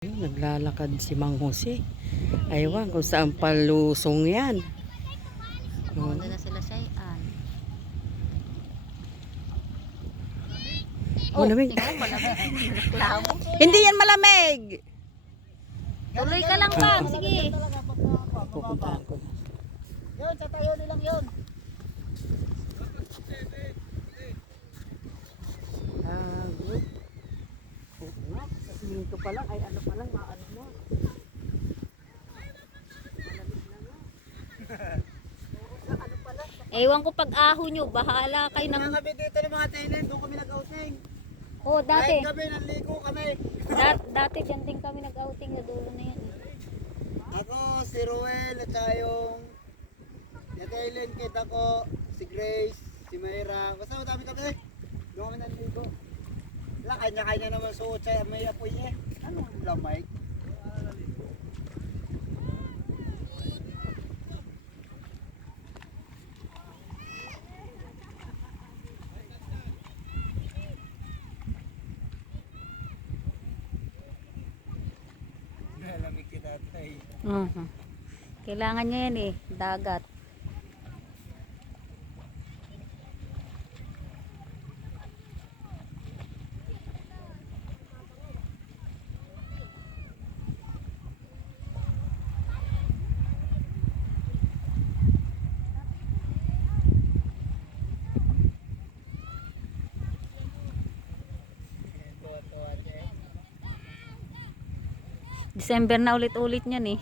Naglalakad si Mang Jose. Aywan kung saan palusong yan. Oo, doon na sila sa iyan. Malamig. Tingnan, malamig. Labo. Hindi yan malamig! Tuloy ka lang pa. Sige. Pupuntahan ko. Yun, sa tayo nilang yun. Good. Oo nga, sa siminto pa lang, ay ano pa lang, maano mo. Malamig na nga. Oo, sa ano pa lang. Ewan ko pag aho nyo. Bahala kayo ng... Mga kami dito ng mga tenant, doon kami nag-outing. Oh, dati. Kahit kami, nanligo kami. Dati dyan din kami nag-outing na dulo na yan. Ako, si Ruel, at saka yung Kailin, kita ko, si Grace, si Mayra. Basta madami kami. Doon kami nanligo. Wala, kanya-kanya naman suot sa may apoy eh. Anong lamay? Lamig si tatay. Kailangan niya yan eh. Dagat. December na ulit-ulit niyan eh.